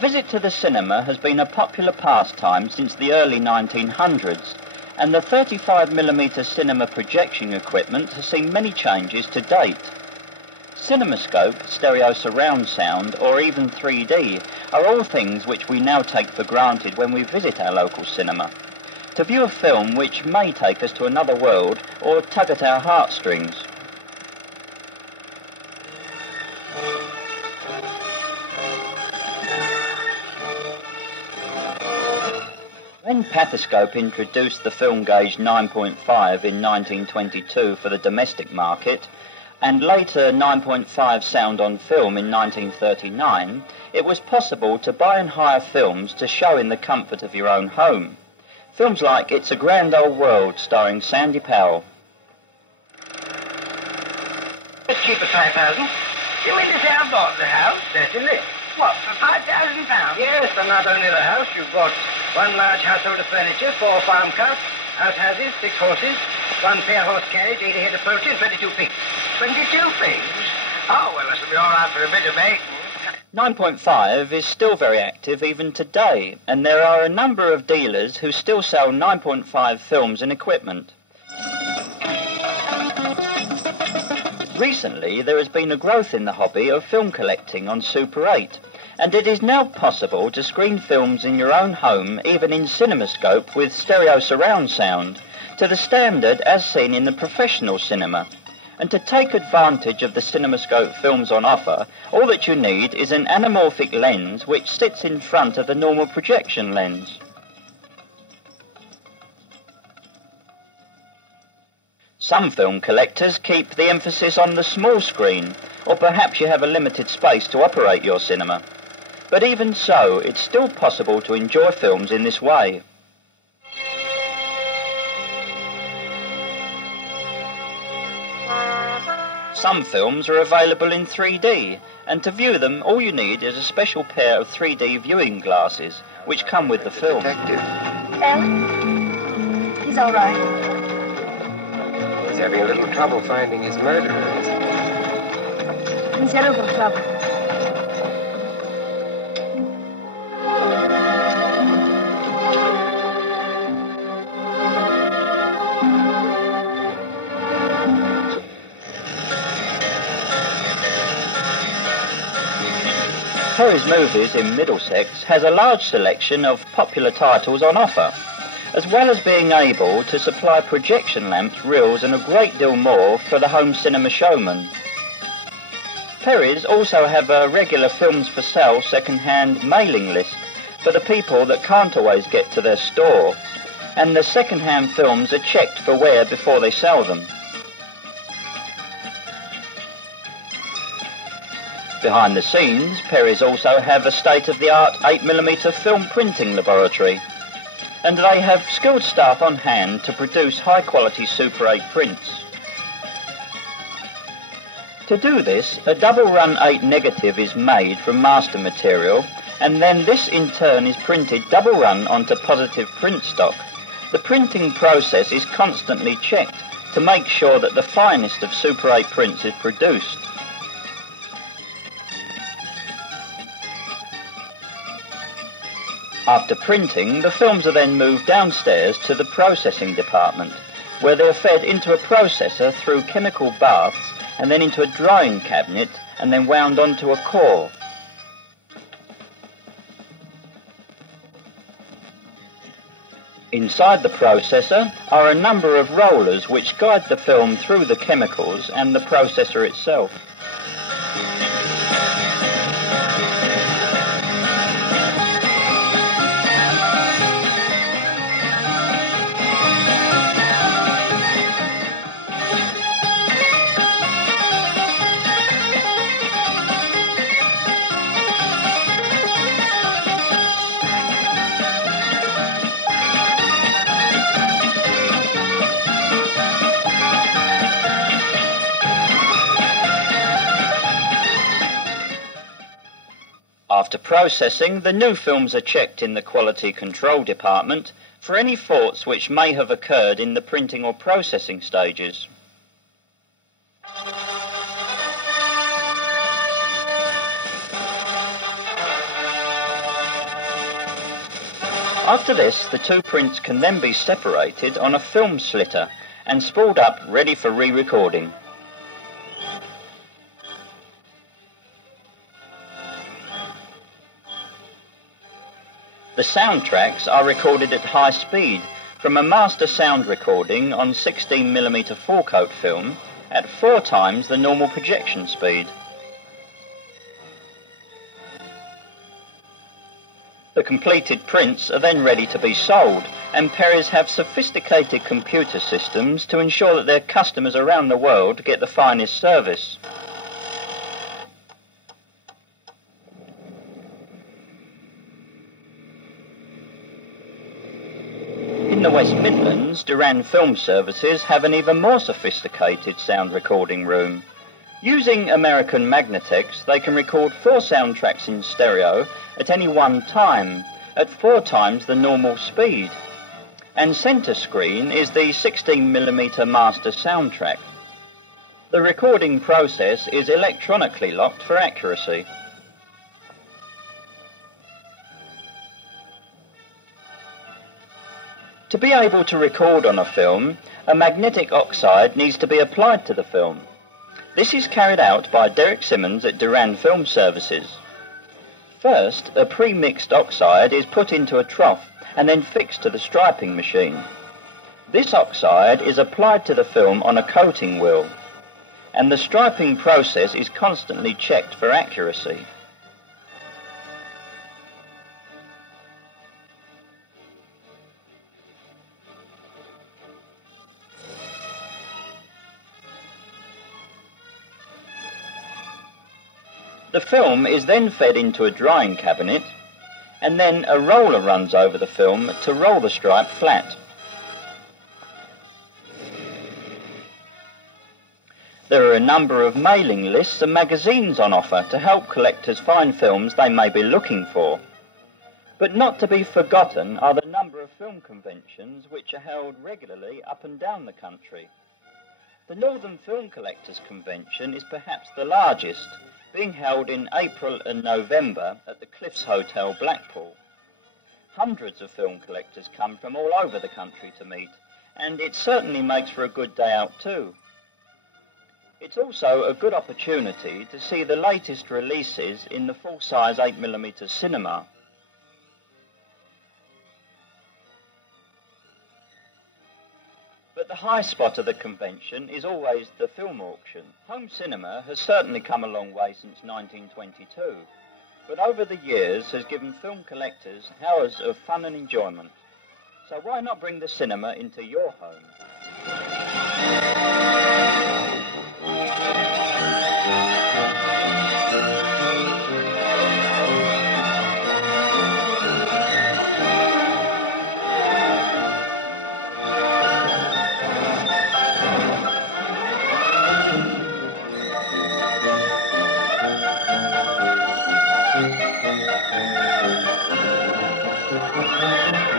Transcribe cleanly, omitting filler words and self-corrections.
visit to the cinema has been a popular pastime since the early 1900s, and the 35mm cinema projection equipment has seen many changes to date. CinemaScope, stereo surround sound, or even 3D are all things which we now take for granted when we visit our local cinema, to view a film which may take us to another world or tug at our heartstrings. When Pathoscope introduced the film gauge 9.5 in 1922 for the domestic market, and later 9.5 sound on film in 1939, it was possible to buy and hire films to show in the comfort of your own home. Films like It's a Grand Old World, starring Sandy Powell. It's cheap at 5,000. You mean to say I bought the house? Certainly. What, for £5,000? Yes, and not only the house. You've got one large household of furniture, 4 farm carts, outhouses, 6 horses, 1 pair-horse carriage, 80 head of poultry, and 22 pigs. 22 pigs? Oh, well, this will be all right for a bit of bacon. 9.5 is still very active even today, and there are a number of dealers who still sell 9.5 films and equipment. Recently, there has been a growth in the hobby of film collecting on Super 8, and it is now possible to screen films in your own home, even in CinemaScope with stereo surround sound, to the standard as seen in the professional cinema. And to take advantage of the CinemaScope films on offer, all that you need is an anamorphic lens which sits in front of the normal projection lens. Some film collectors keep the emphasis on the small screen, or perhaps you have a limited space to operate your cinema. But even so, it's still possible to enjoy films in this way. Some films are available in 3D, and to view them, all you need is a special pair of 3D viewing glasses, which come with the film. Detective. He's all right. He's having a little trouble finding his murderer, isn't he? Considerable trouble. Perry's Movies in Middlesex has a large selection of popular titles on offer, as well as being able to supply projection lamps, reels and a great deal more for the home cinema showman. Perry's also have a regular films for sale second-hand mailing list for the people that can't always get to their store, and the second-hand films are checked for wear before they sell them. Behind the scenes, Perry's also have a state-of-the-art 8mm film printing laboratory, and they have skilled staff on hand to produce high-quality Super 8 prints. To do this, a double-run 8 negative is made from master material, and then this in turn is printed double-run onto positive print stock. The printing process is constantly checked to make sure that the finest of Super 8 prints is produced. After printing, the films are then moved downstairs to the processing department, where they are fed into a processor through chemical baths and then into a drying cabinet and then wound onto a core. Inside the processor are a number of rollers which guide the film through the chemicals and the processor itself. After processing, the new films are checked in the quality control department for any faults which may have occurred in the printing or processing stages. After this, the two prints can then be separated on a film slitter and spooled up ready for re-recording. The soundtracks are recorded at high speed from a master sound recording on 16mm four-coat film at 4 times the normal projection speed. The completed prints are then ready to be sold, and Perry's have sophisticated computer systems to ensure that their customers around the world get the finest service. In the West Midlands, Duran Film Services have an even more sophisticated sound recording room. Using American Magneteks, they can record 4 soundtracks in stereo at any one time, at 4 times the normal speed. And centre screen is the 16mm master soundtrack. The recording process is electronically locked for accuracy. To be able to record on a film, a magnetic oxide needs to be applied to the film. This is carried out by Derek Simmons at Duran Film Services. First, a pre-mixed oxide is put into a trough and then fixed to the striping machine. This oxide is applied to the film on a coating wheel, and the striping process is constantly checked for accuracy. The film is then fed into a drying cabinet, and then a roller runs over the film to roll the stripe flat. There are a number of mailing lists and magazines on offer to help collectors find films they may be looking for. But not to be forgotten are the number of film conventions which are held regularly up and down the country. The Northern Film Collectors Convention is perhaps the largest, being held in April and November at the Cliffs Hotel, Blackpool. Hundreds of film collectors come from all over the country to meet, and it certainly makes for a good day out too. It's also a good opportunity to see the latest releases in the full-size 8mm cinema. But the high spot of the convention is always the film auction. Home cinema has certainly come a long way since 1922, but over the years has given film collectors hours of fun and enjoyment. So why not bring the cinema into your home? Thank you.